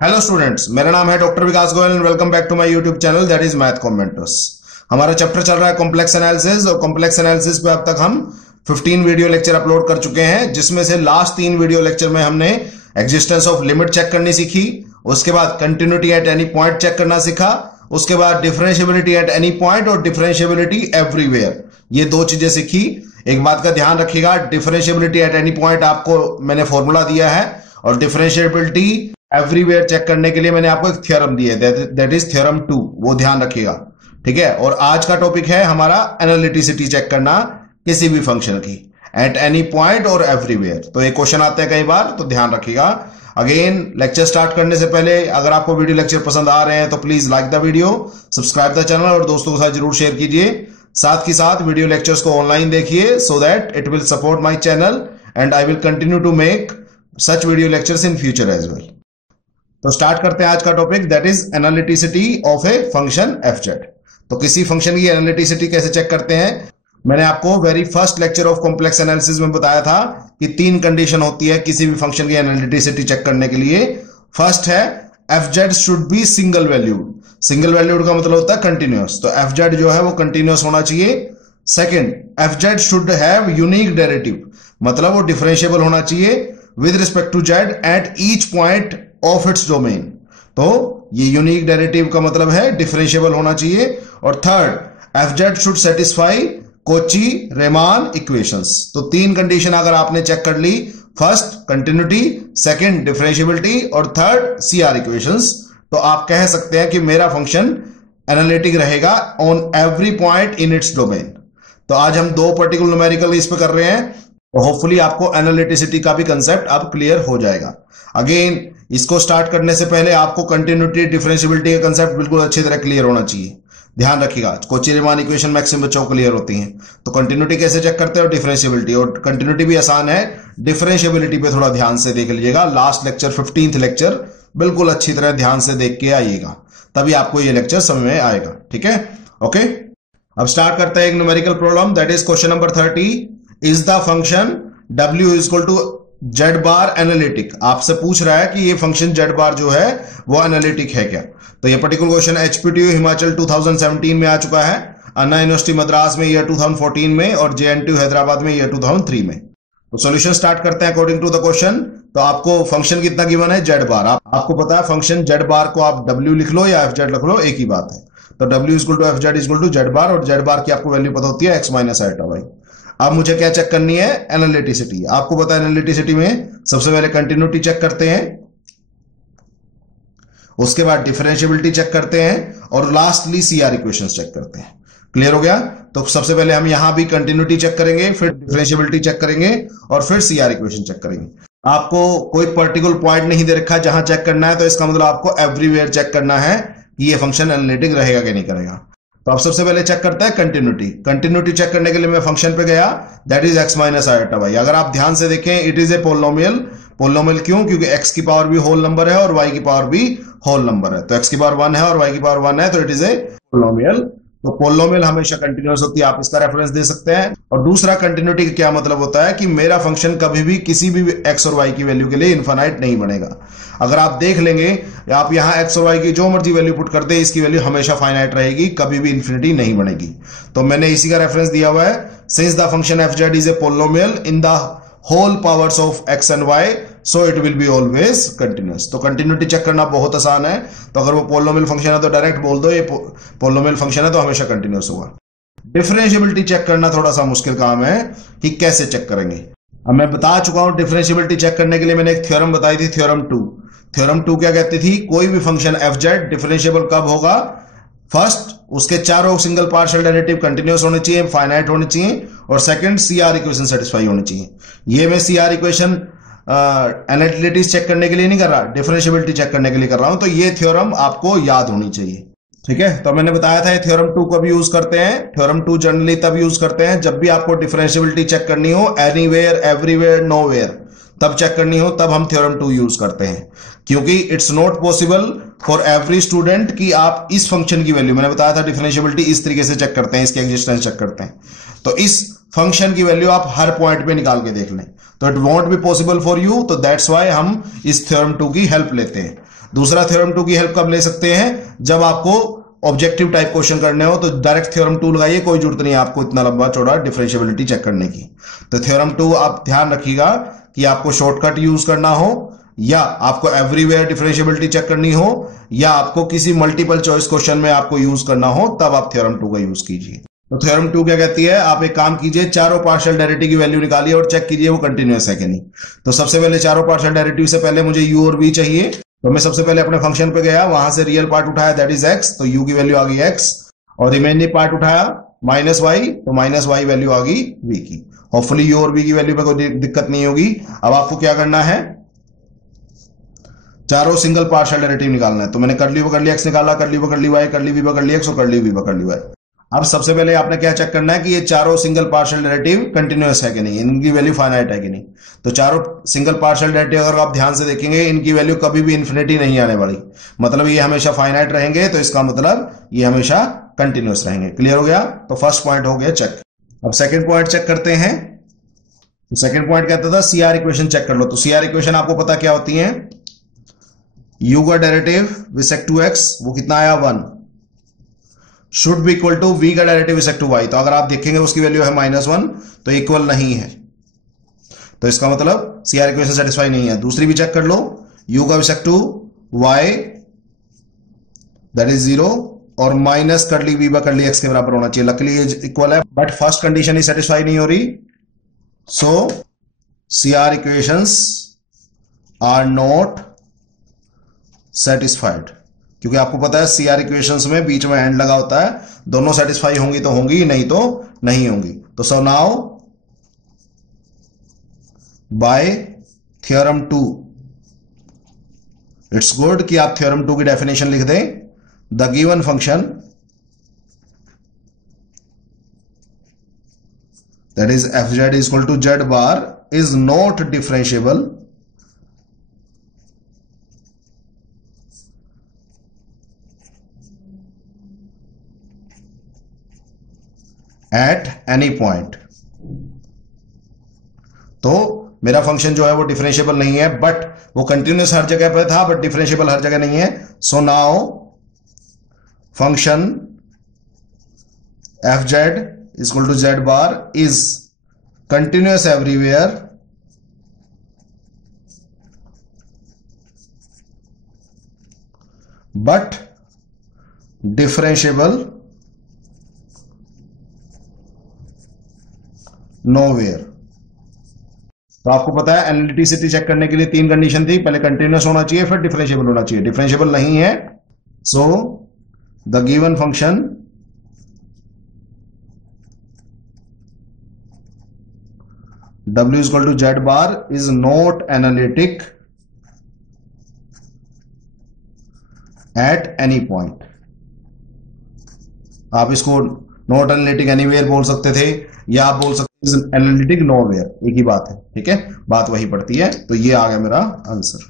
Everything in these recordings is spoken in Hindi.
हेलो स्टूडेंट्स, मेरा नाम है doctor Vikas Goyal and welcome back to my YouTube channel that is math commenters. हमारा चैप्टर चल रहा है कॉम्प्लेक्स एनालिसिस और कॉम्प्लेक्स एनालिसिस पे अब तक हम 15 वीडियो लेक्चर अपलोड कर चुके हैं, जिसमें से लास्ट 3 वीडियो लेक्चर में हमने एग्जिस्टेंस ऑफ लिमिट चेक करनी सीखी, उसके बाद continuity at any point check करना सीखा, उसके बाद डिफरेंशिएबिलिटी एट एनी पॉइंट और डिफरेंशिएबिलिटी एवरीवेयर, ये 2 चीजें सीखी। एक बात का ध्यान रखिएगा, डिफरेंशिएबिलिटी एट एनी पॉइंट आपको मैंने फॉर्मूला दिया है और डिफरेंशिएबिलिटी एवरीवेयर चेक करने के लिए मैंने आपको एक थ्योरम दी है, दैट इज थ्योरम 2, वो ध्यान रखिएगा। ठीक है, और आज का टॉपिक है हमारा एनालिटिसिटी चेक करना किसी भी फंक्शन की एट एनी पॉइंट और एवरीवेयर। तो ये क्वेश्चन आते हैं कई बार, तो ध्यान रखिएगा। अगेन, लेक्चर स्टार्ट करने से पहले अगर आपको वीडियो लेक्चर पसंद आ रहे हैं तो please like the video, subscribe the channel और दोस्तों के साथ जरूर शेयर कीजिए। साथ ही साथ वीडियो लेक्चर्स को ऑनलाइन देखिए so that it will support my channel and I will continue to make such video lectures in future as well. तो स्टार्ट करते हैं आज का topic, that is analyticity of a function F z. तो किसी फंक्शन की एनालिटिसिटी कैसे चेक करते हैं, मैंने आपको very first lecture of complex analysis में बताया था कि 3 कंडीशन होती है किसी भी फंक्शन की एनालिटिसिटी चेक करने के लिए। फर्स्ट है F Z should be single valued. Single valued का मतलब होता है कंटिन्यूअस, तो एफ जेड जो है वो कंटिन्यूअस होना चाहिए। Second, f Z should have unique derivative, मतलब वो डिफरेंशिएबल होना चाहिए with respect to z at each point of its domain. तो ये यूनिक डेरिवेटिव का मतलब है डिफरेंशिएबल होना चाहिए। और third, F Z should satisfy Cauchy Riemann equations. तो 3 कंडीशन अगर आपने चेक कर ली, फर्स्ट कंटिन्यूटी, सेकंड डिफरेंशिएबिलिटी और थर्ड सीआर इक्वेशंस, तो आप कह सकते हैं कि मेरा फंक्शन एनालिटिक रहेगा on every point in its domain. तो आज हम 2 पर्टिकुलर न्यूमेरिकल इस पे कर रहे हैं, तो होपफुली आपको एनालिटिसिटी का भी कंसेप्ट अब क्लियर हो जाएगा। अगेन, इसको स्टार्ट करने से पहले आपको कंटिन्यूटी डिफरेंशिएबिलिटी का कंसेप्ट बिल्कुल अच्छी तरह क्लियर होना चाहिए। ध्यान रखिएगा, कोची-रीमान इक्वेशन मैक्सिमम बच्चों को क्लियर होती हैं। तो कंटिन्यूटी कैसे चेक करते हैं और डिफरेंशिएबिलिटी, और कंटिन्यूटी भी आसान है, डिफरेंशिएबिलिटी पे थोड़ा ध्यान से देख लीजिएगा। लास्ट लेक्चर 15th लेक्चर बिल्कुल अच्छी तरह ध्यान से देख के आइएगा, तभी आपको ये लेक्चर समझ में आएगा। ठीक है, ओके। अब स्टार्ट करते हैं एक numerical problem, that is question number 30। Is the function w is equal to Z bar analytic. आपसे पूछ रहा है कि ये फंक्शन जेड बार जो है वो एनालिटिक है क्या। तो ये पर्टिकुलर क्वेश्चन एचपीटीयू हिमाचल 2017 में आ चुका है, अन्ना यूनिवर्सिटी मद्रास में ईयर 2014 में और जेएनटीयू हैदराबाद में ईयर 2003 में। तो सॉल्यूशन स्टार्ट करते हैं अकॉर्डिंग टू द क्वेश्चन। तो आपको फंक्शन कितना गिवन है, जेड बार। आपको पता है फंक्शन जेड बार को आप w लिख लो या एफ जेड लिख लो, एक ही बात है। तो w is equal to F Z is equal to Z bar, और जेड बार की आपको वैल्यू पता होती है x माइनस आइटा वाई। अब मुझे क्या चेक करनी है, एनालिटिसिटी। आपको पता है एनालिटिसिटी में सबसे पहले कंटिन्यूटी चेक करते हैं, उसके बाद डिफरेंशिएबिलिटी चेक करते हैं और लास्टली सीआर इक्वेशंस चेक करते हैं। क्लियर हो गया। तो सबसे पहले हम यहां भी कंटिन्यूटी चेक करेंगे, फिर डिफरेंशिएबिलिटी चेक करेंगे और फिर सीआर इक्वेशन चेक करेंगे। आपको कोई पर्टिकुलर पॉइंट नहीं दे रखा जहां चेक करना है, तो इसका मतलब आपको एवरीवेयर चेक करना है कि ये फंक्शन एनालिटिक रहेगा कि नहीं करेगा। तो अब सबसे पहले चेक करते हैं कंटिन्यूटी। कंटिन्यूटी चेक करने के लिए मैं फंक्शन पे गया, that is x minus iota y. अगर आप ध्यान से देखें, it is a polynomial. Polynomial क्यों, क्योंकि x की पावर भी होल नंबर है और y की पावर भी होल नंबर है। तो x की पावर 1 है और y की पावर 1 है, तो इट इज ए पोलिनोमियल। तो पोलिनोमियल हमेशा कंटिन्यूअस होती है, आप इसका रेफरेंस दे सकते हैं। और दूसरा, कंटिन्यूटी का क्या मतलब होता है कि मेरा फंक्शन कभी भी किसी भी x और y की वैल्यू के लिए इनफाइनाइट नहीं बनेगा। अगर आप देख लेंगे, आप यहां x और y की जो मर्जी वैल्यू पुट करते हैं, इसकी वैल्यू हमेशा फाइनाइट रहेगी, कभी भी इन्फिनिटी नहीं बनेगी। तो मैंने इसी का रेफरेंस दिया हुआ है, since the function F Z is a polynomial in the whole powers of x and y, so it will be always continuous. तो कंटिन्यूटी चेक करना बहुत आसान है। तो अगर वो पोलिनोमियल फंक्शन है तो डायरेक्ट बोल दो ये पोलिनोमियल फंक्शन है, तो हमेशा कंटिन्यूअस होगा। डिफरेंशिएबिलिटी चेक करना थोड़ा सा मुश्किल काम है कि कैसे चेक करेंगे। अब मैं बता चुका हूं, डिफरेंशिएबिलिटी चेक करने के लिए मैंने एक थ्योरम बताई थी, थ्योरम 2। थ्योरम 2 क्या कहती थी, कोई भी फंक्शन एफ जेड डिफरेंशिएबल कब होगा, फर्स्ट उसके चारों सिंगल पार्शियल डेरिवेटिव कंटिन्यूअस होने चाहिए, फाइनाइट होने चाहिए, और सेकंड सीआर इक्वेशन सेटिस्फाई होनी चाहिए। ये मैं सीआर इक्वेशन एनालिटिसिटी चेक करने के लिए नहीं कर रहा, डिफरेंशिएबिलिटी चेक करने के लिए कर रहा हूं। तो ये थ्योरम आपको याद होनी चाहिए। ठीक है, तो मैंने बताया था ये थ्योरम 2 कब यूज करते हैं। थ्योरम 2 जनरली तब यूज करते हैं जब भी आपको डिफरेंशिएबिलिटी चेक करनी हो, एनीवेयर एवरीवेयर नोवेयर, तब चेक करनी हो, तब हम थ्योरम 2 यूज करते हैं। क्योंकि it's not possible for every student कि आप इस फंक्शन की वैल्यू, मैंने बताया था डिफरेंशिएबिलिटी इस तरीके से चेक करते हैं, इसके एग्जिस्टेंस चेक करते हैं। तो इस फंक्शन की वैल्यू आप हर पॉइंट पे निकाल के देख लें, तो it won't be possible for you. तो दैट्स वाई हम इस थ्योरम 2 की हेल्प लेते हैं। दूसरा थ्योरम 2 की हेल्प कब ले सकते हैं, जब आपको ऑब्जेक्टिव टाइप क्वेश्चन करने हो, तो डायरेक्ट थ्योरम 2 लगाइए, कोई जरूरत नहीं है आपको इतना लंबा चौड़ा डिफरेंशिएबिलिटी चेक करने की। तो थ्योरम 2 आप ध्यान रखिएगा कि आपको शॉर्टकट यूज करना हो, या आपको एवरीवेयर डिफरेंशिएबिलिटी चेक करनी हो, या आपको किसी मल्टीपल चॉइस क्वेश्चन में आपको यूज करना हो, तब आप थ्योरम 2 का यूज कीजिए। तो थ्योरम 2 क्या कहती है, आप एक काम कीजिए, चारों पार्शियल डेरिवेटिव की वैल्यू निकालिए और चेक कीजिए वो कंटिन्यूअस है कि नहीं। तो सबसे पहले चारों पार्शियल डेरिवेटिव से पहले मुझे u और v चाहिए, तो मैं सबसे पहले अपने फंक्शन पे गया, वहां से रियल पार्ट उठाया दैट इज x, तो u की वैल्यू आ गई x, और रिमेनिंग पार्ट उठाया माइनस y, तो माइनस y वैल्यू आ गई v की। होपफुली u और v की वैल्यू पे कोई दिक्कत नहीं होगी। अब आपको क्या करना है, चारों सिंगल पार्शियल डेरिवेटिव निकालना है। तो मैंने कर ली वो कर ली x निकाला, कर ली वो कर ली y, कर ली v कर ली x, और कर ली v कर ली y। अब सबसे पहले आपने क्या चेक करना है कि ये चारों सिंगल पार्शियल डेरिवेटिव कंटिन्यूअस है कि नहीं, इनकी वैल्यू फाइनाइट है कि नहीं। तो चारों सिंगल पार्शियल डेरिवेटिव अगर आप ध्यान से देखेंगे, इनकी वैल्यू कभी भी इन्फिनिटी नहीं आने वाली, मतलब ये हमेशा फाइनाइट रहेंगे, तो इसका मतलब ये हमेशा कंटिन्यूअस रहेंगे। क्लियर हो गया। तो फर्स्ट पॉइंट हो गया चेक। अब सेकेंड पॉइंट चेक करते हैं। तो सेकेंड पॉइंट कहता था CR इक्वेशन चेक कर लो। तो CR इक्वेशन आपको पता क्या होती है, u का डेरिवेटिव विसेक टू x वो कितना आया 1, should be equal to v का डेरिवेटिव विसेक टू y। तो अगर आप देखेंगे उसकी वैल्यू है -1, तो इक्वल नहीं है, तो इसका मतलब CR इक्वेशन सेटिस्फाई नहीं है। दूसरी भी चेक कर लो, u का विसेक टू y दैट इज 0, और माइनस कर ली v कर ली x के बराबर होना चाहिए। लकीली ये इक्वल है, बट फर्स्ट कंडीशन ही सेटिस्फाई नहीं हो रही, so CR equations are not satisfied. क्योंकि आपको पता है CR इक्वेशंस में बीच में एंड लगा होता है, दोनों सेटिस्फाई होंगी तो होंगी, नहीं तो नहीं होंगी। तो so now by theorem 2 it's good कि आप थ्योरम 2 की डेफिनेशन लिख दें। The given function that is fz is equal to z bar is not differentiable at any point. तो मेरा फंक्शन जो है वो डिफरेंशिएबल नहीं है, बट वो कंटिन्यूअस हर जगह पे था, बट डिफरेंशिएबल हर जगह नहीं है। So now function fz is equal to z bar is continuous everywhere but differentiable nowhere. तो आपको पता है एनालिटिसिटी चेक करने के लिए 3 कंडीशन थी, पहले कंटिन्यूअस होना चाहिए, फिर डिफरेंशिएबल होना चाहिए। डिफरेंशिएबल नहीं है, so the given function w is equal to z bar is not analytic at any point. आप इसको नॉट एनालिटिक एनीवेयर बोल सकते थे, या आप बोल सकते एनालिटिक नोवेयर, एक ही बात है, ठीक है, बात वही पड़ती है। तो ये आ गया मेरा आंसर।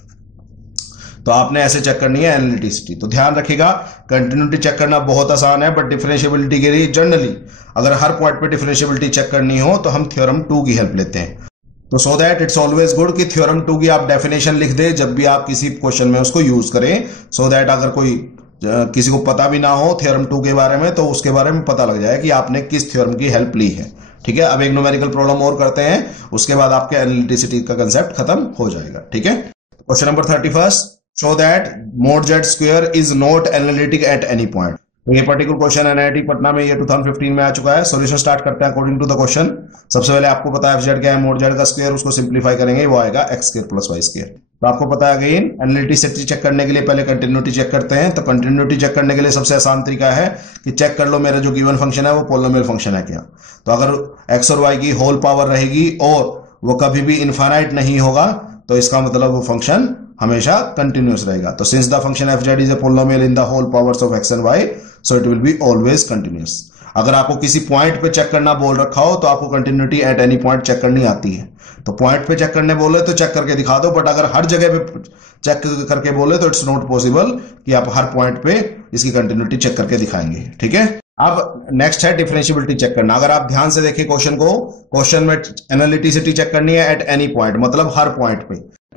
तो आपने ऐसे चेक करनी है एनालिटिसिटी। तो ध्यान रखिएगा, कंटिन्यूटी चेक करना बहुत आसान है, बट डिफरेंशिएबिलिटी के लिए जनरली अगर हर पॉइंट पे डिफरेंशिएबिलिटी चेक करनी हो तो हम थ्योरम 2 की हेल्प लेते हैं। तो so that it's always good कि थ्योरम 2 की आप डेफिनेशन लिख दे जब भी आप किसी क्वेश्चन में उसको यूज करें, सो दैट अगर कोई किसी को पता भी ना हो थ्योरम 2 के बारे में, तो उसके बारे में पता लग जाए कि आपने किस थ्योरम की हेल्प ली है। ठीक है, अब एक न्यूमेरिकल प्रॉब्लम और करते हैं, उसके बाद आपके एनालिटिसिटी का कंसेप्ट खत्म हो जाएगा। ठीक है, question number 31, show that mod z square is not analytic at any point. तो ये पर्टिकुलर क्वेश्चन एनआईटी पटना में ये 2015 में आ चुका है। सॉल्यूशन स्टार्ट करते हैं अकॉर्डिंग टू द क्वेश्चन। सबसे पहले आपको पता है fz क्या है, mod z का स्क्वायर, उसको सिंप्लीफाई करेंगे, वो आएगा x square plus y square. तो आपको पता है अगेन एनालिटिसिटी चेक करने के लिए पहले कंटिन्यूटी चेक करते हैं। तो कंटिन्यूटी चेक करने के लिए सबसे आसान तरीका है कि चेक कर लो मेरा जो गिवन फंक्शन है वो पॉलिनोमियल फंक्शन है क्या। तो अगर x और y की होल पावर रहेगी और वो कभी भी इनफाइनाइट नहीं होगा, तो इसका मतलब वो फंक्शन हमेशा कंटिन्यूअस रहेगा। तो since the function fz is a polynomial in the whole powers of x and y, so it will be always continuous. अगर आपको किसी पॉइंट पे चेक करना बोल रखा हो तो आपको continuity at any point check करनी आती है। तो पॉइंट पे चेक करने बोले तो चेक करके दिखा दो, बट अगर हर जगह पे चेक करके बोले तो इट्स नॉट पॉसिबल कि आप हर पॉइंट पे इसकी कंटिन्यूटी चेक करके दिखाएंगे। ठीक है। अब नेक्स्ट है डिफरेंशियबिलिटी चेक करना। अगर आप ध्यान से देखिए क्वेश्चन को, क्वेश्चन में एनालिटिसिटी चेक करनी है एट एनी पॉइंट, मतलब हर पॉइंट पे।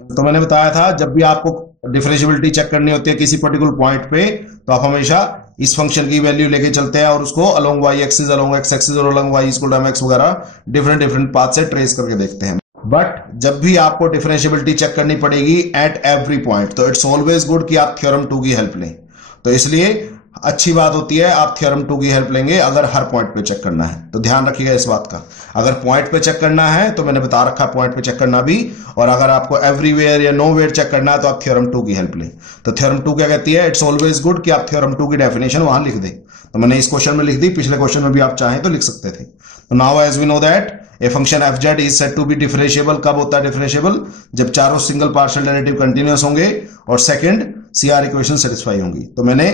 तो मैंने बताया था जब भी आपको डिफरेंशियबिलिटी चेक करनी होती है किसी पर्टिकुलर पॉइंट पे, तो आप हमेशा इस फंक्शन की वैल्यू लेके चलते हैं और उसको along Y axis, along X axis और along Y equal to mx वगैरह डिफरेंट पाथ से ट्रेस करके देखते हैं। बट जब भी आपको डिफरेंशियबिलिटी चेक करनी पड़ेगी एट एवरी पॉइंट, तो इट्स ऑलवेज गुड कि आप थ्योरम 2 की हेल्प लें। तो इसलिए अच्छी बात होती है आप थ्योरम 2 की हेल्प लेंगे अगर हर पॉइंट पे चेक करना है। तो ध्यान रखिएगा इस बात का, अगर पॉइंट पे चेक करना है तो मैंने बता रखा पॉइंट पे चेक करना भी, और अगर आपको एवरीवेयर या नोवेयर चेक करना है तो आप थ्योरम 2 की हेल्प लें। तो थ्योरम 2 क्या कहती है, इट्स ऑलवेज गुड कि आप थ्योरम 2 की डेफिनेशन वहां लिख दें। तो मैंने इस क्वेश्चन में लिख दी, पिछले क्वेश्चन में भी आप चाहें तो लिख सकते थे। तो now as we know that a function F Z is said to be differentiable. कब होता है डिफरेंशिएबल, जब चारों सिंगल पार्शियल डेरिवेटिव कंटिन्यूअस होंगे और सेकंड सीआर इक्वेशन सेटिस्फाई होंगी। तो मैंने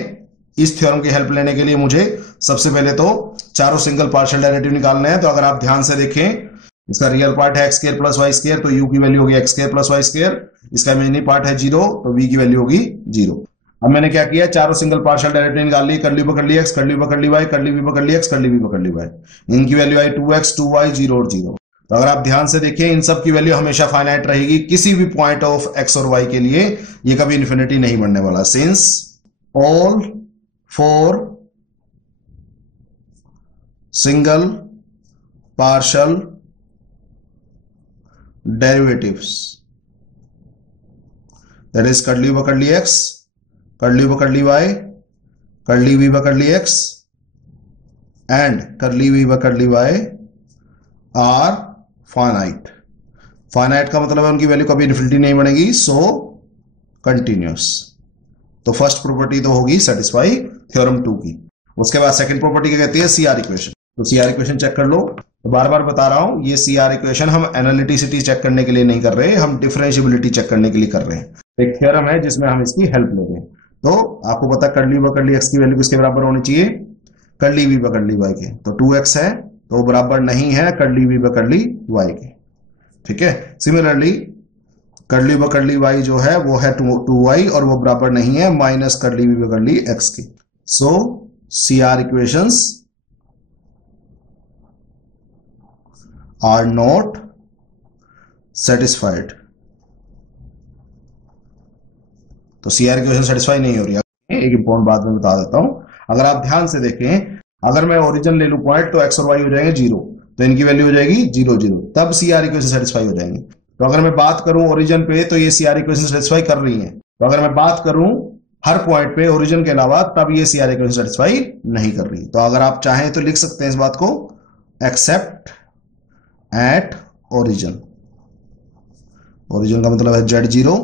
इस थ्योरम की हेल्प लेने के लिए मुझे सबसे पहले तो चारों सिंगल पार्शियल डेरिवेटिव निकालने हैं। तो अगर आप ध्यान से देखें, इसका रियल पार्ट है X square plus Y square, तो यू की वैल्यू होगी X square plus Y square. इसका इमेजिनरी पार्ट है 0, तो वी की वैल्यू होगी 0। अब मैंने क्या किया, चारों सिंगल पार्शियल डेरिवेटिव निकाल ली, कर्ली पकड़ ली एक्स, कर्ली पकड़ ली वाई, कर्ली वी पकड़ ली एक्स, कर्ली वी पकड़ ली वाई। इनकी वैल्यू आई 2x 2y 0 और 0। तो अगर आप ध्यान से देखिए इन सब की वैल्यू हमेशा फाइनाइट रहेगी किसी भी पॉइंट ऑफ एक्स और वाई के लिए, ये कभी इन्फिनिटी नहीं बनने वाला। Since all 4 single partial derivatives, that is curly पकड़ ली एक्स, कर्ली पकड़ ली वाई, कर्ली वी पकड़ ली एक्स एंड कर्ली वी पकड़ ली वाई आर फाइनाइट। फाइनाइट का मतलब है उनकी वैल्यू कभी इन्फिनिटी नहीं बनेगी, सो कंटिन्यूअस। तो फर्स्ट प्रॉपर्टी तो होगी सेटिस्फाई थ्योरम 2 की। उसके बाद सेकंड प्रॉपर्टी क्या कहती है, सीआर इक्वेशन। तो सीआर इक्वेशन चेक कर लो। तो बार बार बता रहा हूं, ये सीआर इक्वेशन हम एनालिटिसिटी चेक करने के लिए नहीं कर रहे, हम डिफरेंशियबिलिटी चेक करने के लिए कर रहे हैं। एक थ्योरम है जिसमें हम इसकी हेल्प लेंगे। तो आपको पता कर्ली वी पकड़ ली एक्स की वैल्यू किसके बराबर होनी चाहिए, कर्ली वी पकड़ ली वाई के। तो 2x है तो बराबर नहीं है कर्ली वी पकड़ ली वाई के, ठीक है। सिमिलरली कर्ली पकड़ ली वाई जो है वो है 2y और वो बराबर नहीं है माइनस कर्ली वी पकड़ ली एक्स की। So CR equations are not satisfied. तो सीआर इक्वेशन सेटिस्फाई नहीं हो रही है। एक इंपॉर्टेंट बात मैं बता देता हूं, अगर आप ध्यान से देखें, अगर मैं ओरिजिन ले लूं पॉइंट तो एक्स और वाई हो जाएंगे 0, तो इनकी वैल्यू हो जाएगी 0 0, तब सीआर इक्वेशन सेटिस्फाई हो जाएंगे। तो अगर मैं बात करूं ओरिजिन पे तो ये सीआर इक्वेशन सेटिस्फाई कर रही है। तो अगर मैं बात करूं हर पॉइंट पे ओरिजिन के अलावा, तब ये सीआर इक्वेशन सेटिस्फाई नहीं कर रही। तो अगर आप चाहें तो लिख सकते हैं इस बात को, एक्सेप्ट एट ओरिजिन। ओरिजिन का मतलब है Z0,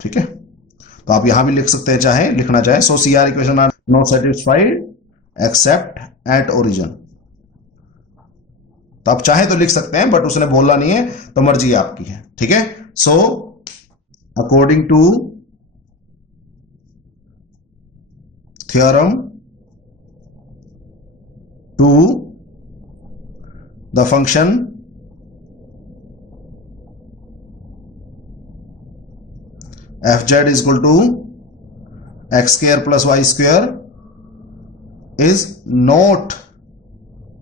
ठीक है। तो आप यहां भी लिख सकते हैं चाहे लिखना चाहे। So CR equation are not satisfied except at origin. तो आप चाहे तो लिख सकते हैं, बट उसने बोला नहीं है तो मर्जी आपकी है, ठीक है। So according to theorem 2 the function F Z is equal to X square plus Y square is not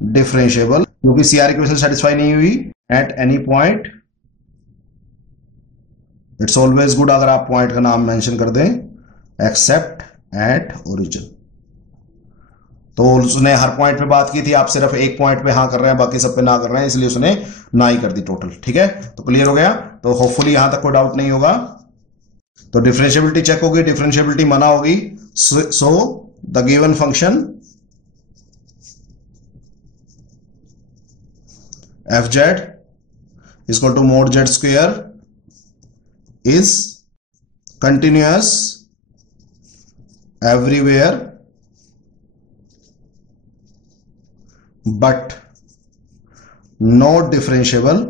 differentiable, क्योंकि सीआर इक्वेशन सेटिस्फाई नहीं हुई at any point. It's always good अगर आप पॉइंट का नाम मेंशन कर दें, एक्सेप्ट एट ओरिजिन। तो उसने हर पॉइंट पे बात की थी, आप सिर्फ एक पॉइंट पे हाँ कर रहे हैं, बाकी सब पे ना कर रहे हैं, इसलिए उसने ना ही कर दी टोटल, ठीक है। तो क्लियर हो गया। तो होपफुली यहां तक कोई डाउट नहीं होगा। तो डिफरेंशियबिलिटी चेक होगी, डिफरेंशियबिलिटी मना होगी। So the given function F Z is equal to mod Z square is continuous everywhere but not differentiable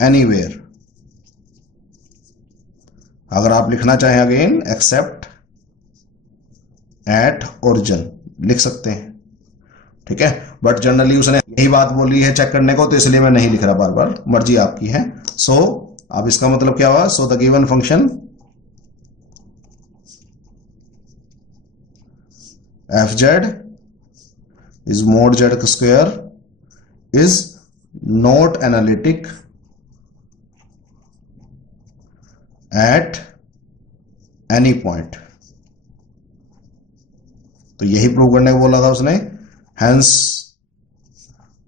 anywhere। अगर आप लिखना चाहें अगेन, एक्सेप्ट एट ओरिजिन लिख सकते हैं, ठीक है। बट जनरली उसने यही बात बोली है चेक करने को, तो इसलिए मैं नहीं लिख रहा बार बार, मर्जी आपकी है। सो अब इसका मतलब क्या हुआ, सो the given function F Z is mode Z square is not analytic at any point. तो यही प्रूव करने को बोला था उसने, हेंस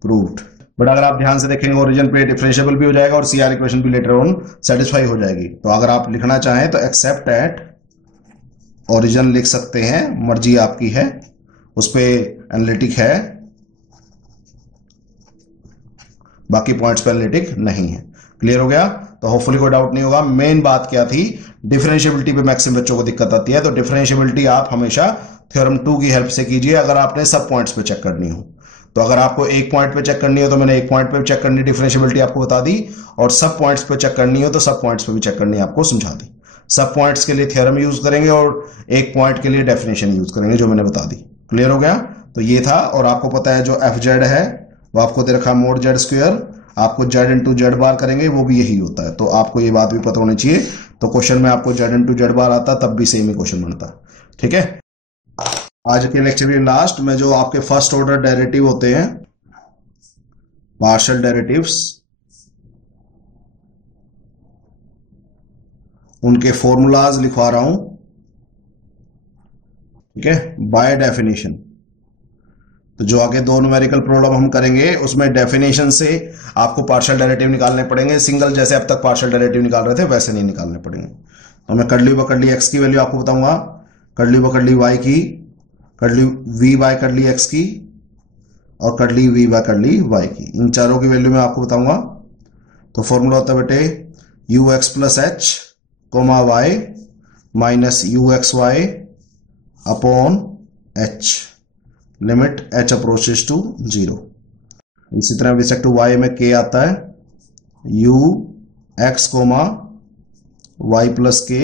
प्रूव्ड। बट अगर आप ध्यान से देखेंगे ओरिजिन पे डिफरेंशिएबल भी हो जाएगा और सीआर इक्वेशन भी लेटर ऑन सेटिस्फाई हो जाएगी। तो अगर आप लिखना चाहें तो एक्सेप्ट एट ओरिजिन लिख सकते हैं, मर्जी आपकी है, उस पे एनालिटिक है, बाकी पॉइंट्स पे एनालिटिक नहीं है। क्लियर हो गया? तो होपफुली कोई डाउट नहीं होगा। मेन बात क्या थी, डिफरेंशिएबिलिटी पे मैक्सिमम बच्चों को दिक्कत आती है। तो डिफरेंशिएबिलिटी आप हमेशा थ्योरम 2 की हेल्प से कीजिए अगर आपने सब पॉइंट्स पे चेक करनी हो। तो अगर आपको एक पॉइंट पे चेक करनी हो तो मैंने एक पॉइंट पे चेक करनी डिफरेंशिएबिलिटी आपको बता दी, और सब पॉइंट्स पे चेक करनी हो तो सब पॉइंट्स पे भी चेक करनी आपको समझा दी। सब पॉइंट्स के लिए थ्योरम यूज करेंगे और एक पॉइंट के लिए डेफिनेशन यूज करेंगे जो मैंने बता दी। क्लियर हो गया? तो ये था। और आपको पता है जो एफ जेड है वो आपको दे रखा मोड जेड स्क्वायर, आपको जेड इंटू जेड बार करेंगे वो भी यही होता है। तो आपको ये बात भी पता होनी चाहिए। तो क्वेश्चन में आपको जेड इंटू जेड बार आता तब भी सेम ही क्वेश्चन बनता। ठीक है, आज के लेक्चर के लास्ट में जो आपके फर्स्ट ऑर्डर डेरिवेटिव होते हैं, पार्शियल डेरिवेटिव्स, उनके फॉर्मूलाज लिखवा रहा हूं। ठीक है, बाय डेफिनेशन। तो जो आगे दो न्यूमेरिकल प्रॉब्लम हम करेंगे उसमें डेफिनेशन से आपको पार्शियल डेरिवेटिव निकालने पड़ेंगे। सिंगल जैसे अब तक पार्शियल डेरिवेटिव निकाल रहे थे वैसे नहीं निकालने पड़ेंगे। तो मैं कर्ली बकर्ली एक्स की वैल्यू आपको बताऊंगा, कर्ली बकर्ली वाई की, curly V by curly X की, और curly V by curly Y की। इन चारों की वैल्यू मैं आपको बताऊंगा। तो फॉर्मूला होता है बेटे U X plus H comma Y minus U X Y upon H, limit H approaches to 0। इसी तरह विसेक्ट टू वाई में के आता है U X comma Y plus K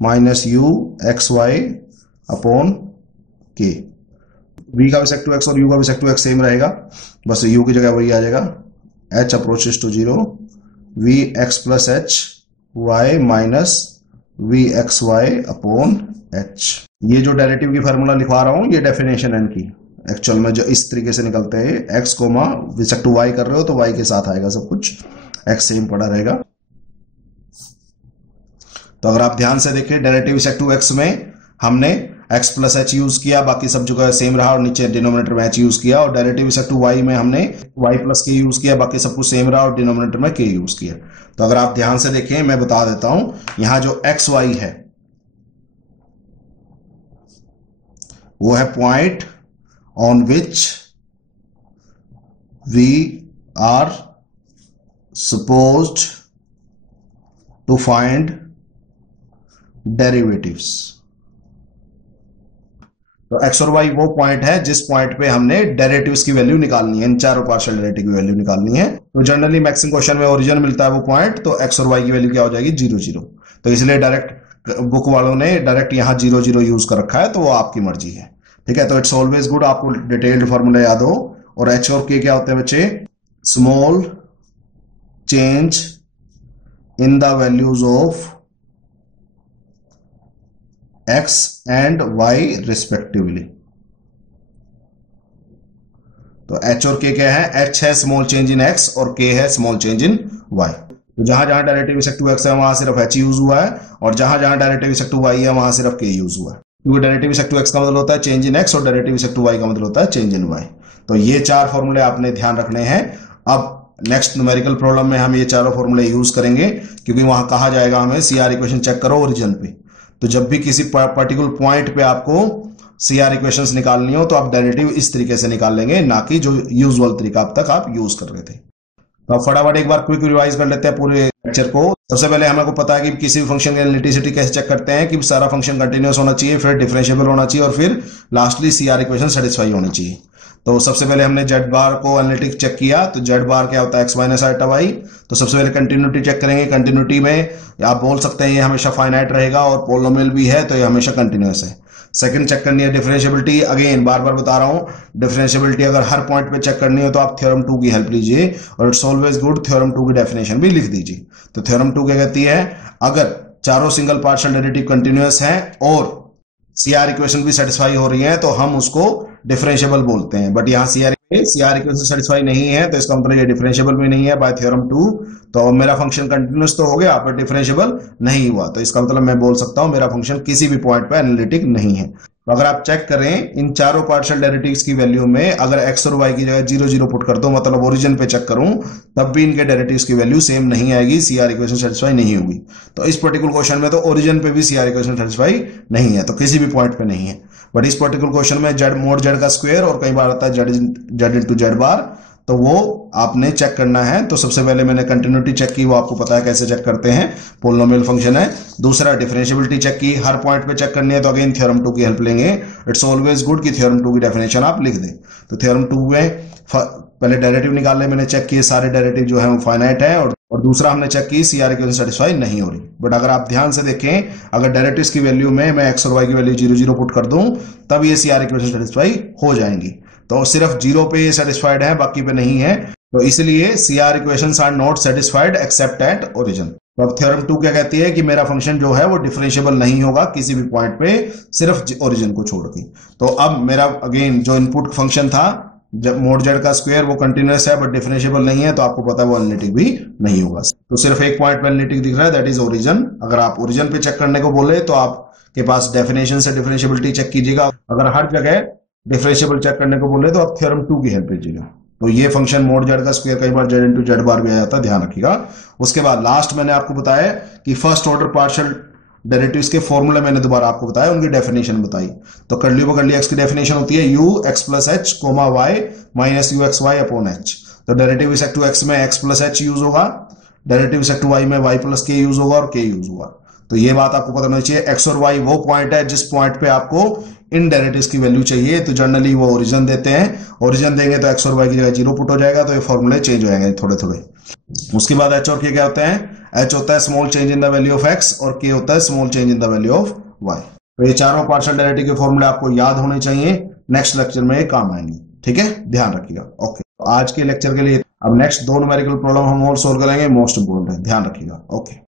minus U X Y upon K. V का विसेक्ट टू एक्स और यू का विसेक्ट टू एक्स सेम रहेगा, बस यू की जगह वही आ जाएगा, H approaches to 0 V X plus H Y minus V X Y upon H. ये जो डेरिवेटिव की फार्मूला लिखवा रहा हूं ये डेफिनेशन है इनकी। एक्चुअल में जो इस तरीके से निकलते हैं, एक्स कोमा विसेक्ट टू वाई कर रहे हो तो वाई के साथ आएगा सब कुछ, एक्स सेम पड़ा रहेगा। तो अगर आप ध्यान से देखें डेरिवेटिव विसेक्ट टू एक्स में हमने x प्लस एच यूज किया, बाकी सब जगह सेम रहा और नीचे डिनोमिनेटर में h यूज किया। और डेरिवेटिव विसेक्ट टू y में हमने y प्लस के यूज किया, बाकी सब कुछ सेम रहा और डिनोमिनेटर में k यूज किया। तो अगर आप ध्यान से देखें मैं बता देता हूं, यहां जो x y है वो है point on which we are supposed to find derivatives. तो एक्स और वाई वो पॉइंट है जिस पॉइंट पे हमने डेरिवेटिव्स की वैल्यू निकालनी है, इन चारों पार्शियल डेरिवेटिव की वैल्यू निकालनी है। तो जनरली मैक्सिमम क्वेश्चन में ओरिजिन मिलता है वो पॉइंट, तो एक्स और वाई की वैल्यू क्या हो जाएगी 0 0। तो इसलिए डायरेक्ट बुक वालों ने डायरेक्ट यहां 0 0 यूज कर रखा है, तो वो आपकी मर्जी है। ठीक है, तो इट्स ऑलवेज गुड आपको डिटेल्ड फॉर्मूला याद हो। और एच और के क्या होते हैं बच्चे, small change in the values of x and y respectively. तो h और k क्या है, h है स्मॉल चेंज इन x और k है स्मॉल चेंज इन y। तो जहां जहां डेरिवेटिव विसेक्ट टू x है वहां सिर्फ h यूज हुआ है, और जहां जहां डेरिवेटिव विसेक्ट टू y है वहां सिर्फ k यूज हुआ है। क्योंकि डेरिवेटिव विसेक्ट टू x का मतलब होता है चेंज इन x और डेरिवेटिव विसेक्ट टू y का मतलब होता है चेंज इन y। तो ये चार फॉर्मूले आपने ध्यान रखने हैं। अब नेक्स्ट न्यूमेरिकल प्रॉब्लम में हम ये चारों फॉर्मूले यूज करेंगे, क्योंकि वहां कहा जाएगा हमें सीआर इक्वेशन चेक करो ओरिजिन पे। तो जब भी किसी पर्टिकुलर पॉइंट पे आपको सीआर इक्वेशंस निकालनी हो तो आप डेरिवेटिव इस तरीके से निकाल लेंगे, ना कि जो यूजुअल तरीका अब तक आप यूज कर रहे थे। तो आप फटाफट एक बार क्विक रिवाइज कर लेते हैं पूरे लेक्चर को। सबसे पहले हमें को पता है कि किसी भी फंक्शन की एनालिटिसिटी कैसे चेक करते हैं, कि सारा फंक्शन कंटिन्यूअस होना चाहिए, फिर डिफरेंशिएबल होना चाहिए, और फिर लास्टली सीआर इक्वेशन सेटिस्फाई होनी चाहिए। तो सबसे पहले हमने जेड बार को एनालिटिक चेक किया। तो जेड बार क्या होता है, एक्स माइनस आइटा वाई। तो सबसे पहले कंटिन्यूटी चेक करेंगे। कंटिन्यूटी में आप बोल सकते हैं ये हमेशा फाइनाइट रहेगा और पोलोमियल भी है तो ये हमेशा कंटिन्यूअस है। सेकंड चेक करनी है डिफरेंशियबिलिटी। अगेन बार बार बता रहा हूं, डिफरेंशियबिलिटी अगर हर पॉइंट पे चेक करनी हो तो आप थ्योरम 2 की हेल्प लीजिए, और इट्स ऑलवेज गुड थ्योरम 2 की डेफिनेशन भी लिख दीजिए। तो थ्योरम 2 क्या कहती है, अगर चारों सिंगल पार्शियल डेरिवेटिव कंटिन्यूअस हैं और सीआर इक्वेशन भी सेटिस्फाई हो रही है तो हम उसको डिफरेंशियबल बोलते हैं। बट यहाँ सीआर इक्वेशन सेटिस्फाई नहीं है तो इसका मतलब ये डिफरेंशियबल भी नहीं है बाय थ्योरम 2। तो मेरा फंक्शन कंटिन्यूअस तो हो गया बट डिफरेंशियबल नहीं हुआ, तो इसका मतलब मैं बोल सकता हूं मेरा फंक्शन किसी भी पॉइंट पे एनालिटिक नहीं है। तो अगर आप चेक करें इन चारों पार्शियल डेरिवेटिव्स की वैल्यू में अगर एक्स और वाई की जगह 0 0 पुट कर दो, मतलब ओरिजिन पे चेक करूं, तब भी इनके डेरिवेटिव्स की वैल्यू सेम नहीं आएगी, सीआर इक्वेशन सेटिस्फाई नहीं होगी। तो इस पर्टिकुलर क्वेश्चन में तो ओरिजिन पे भी सीआर इक्वेशन सेटिस्फाई नहीं है, तो किसी भी पॉइंट पे नहीं है। बट इस पर्टिकुलर क्वेश्चन में जेड मोड जेड का स्क्वायर और कई बार आता है जेड इंटू जेड बार, तो वो आपने चेक करना है। तो सबसे पहले मैंने कंटिन्यूटी चेक की, वो आपको पता है कैसे चेक करते हैं, पोलिनोमियल फंक्शन है। दूसरा डिफरेंशियबिलिटी चेक की, हर पॉइंट पे चेक करनी है तो अगेन थ्योरम 2 की हेल्प लेंगे। इट्स ऑलवेज गुड कि थ्योरम 2 की डेफिनेशन आप लिख दें। तो थ्योरम 2 में पहले डेरिवेटिव निकालने मैंने चेक किए, सारे डेरिवेटिव जो है वो फाइनाइट है, और दूसरा हमने चेक की सीआर इक्वेशन सेटिस्फाई नहीं हो रही। बट अगर आप ध्यान से देखें, अगर डेरिवेटिव्स की वैल्यू में मैं एक्स और वाई की वैल्यू 0 0 पुट कर दूं तब ये सीआर इक्वेशन सेटिस्फाई हो जाएंगी। तो सिर्फ 0 पे ये सेटिस्फाइड है, बाकी पे नहीं है, तो इसलिए CR equations are not satisfied except at origin. तो अब थ्योरम 2 क्या कहती है कि मेरा फंक्शन जो है वो डिफरेंशियबल नहीं होगा किसी भी पॉइंट पे, सिर्फ ओरिजिन को छोड़ के। तो अब मेरा अगेन जो इनपुट फंक्शन था जब मोड जेड का स्क्वायर, वो कंटिन्यूअस है बट डिफरेंशियबल नहीं है, तो आपको पता है वो एनालिटिक भी नहीं होगा। तो सिर्फ एक पॉइंट पे एनालिटिक दिख रहा है, दैट इज ओरिजिन। अगर आप ओरिजिन पे चेक करने को बोले तो आपके पास डेफिनेशन से डिफरेंशियबिलिटी चेक कीजिएगा। अगर हर जगह डिफरेंशियबल चेक करने को बोले तो आप थ्योरम 2 की हेल्प लीजिएगा। तो ये फंक्शन मोड जेड का स्क्वायर कई बार जेड इंटू जेड बार भी आ जाता है, ध्यान रखिएगा। उसके बाद लास्ट मैंने आपको बताया कि फर्स्ट ऑर्डर पार्शियल डेरिवेटिव्स के फॉर्मूले मैंने दोबारा आपको बताया, उनकी डेफिनेशन बताई। तो कर्ली बकर्ली एक्स की डेफिनेशन होती है U X plus H comma Y minus U X Y upon H. तो डेरिवेटिव इस टू एक्स में एक्स प्लस एच यूज होगा, डेरिवेटिव इस टू वाई में वाई प्लस के यूज होगा और के यूज होगा। तो ये बात आपको पता होनी चाहिए। एक्स और वाई वो पॉइंट है जिस पॉइंट पे आपको इन डेरिवेटिव्स की वैल्यू चाहिए, तो जनरली वो ओरिजिन देते हैं। ओरिजिन देंगे तो एक्स और वाई की जगह 0 पुट हो जाएगा, तो ये फॉर्मूले चेंज हो जाएंगे थोड़े थोड़े। उसके बाद एच और के क्या होते हैं, एच होता है small change in the value of X और के होता है small change in the value of Y. तो ये चारों पार्शियल डेरिवेटिव के फॉर्मूले आपको याद होने चाहिए, नेक्स्ट लेक्चर में ये काम आएंगे। ठीक है, ध्यान रखिएगा। ओके, तो आज के लेक्चर के लिए अब नेक्स्ट 2 न्यूमेरिकल प्रॉब्लम हम और सोल्व करेंगे, मोस्ट इंपोर्टेंट है, ध्यान रखिएगा। ओके।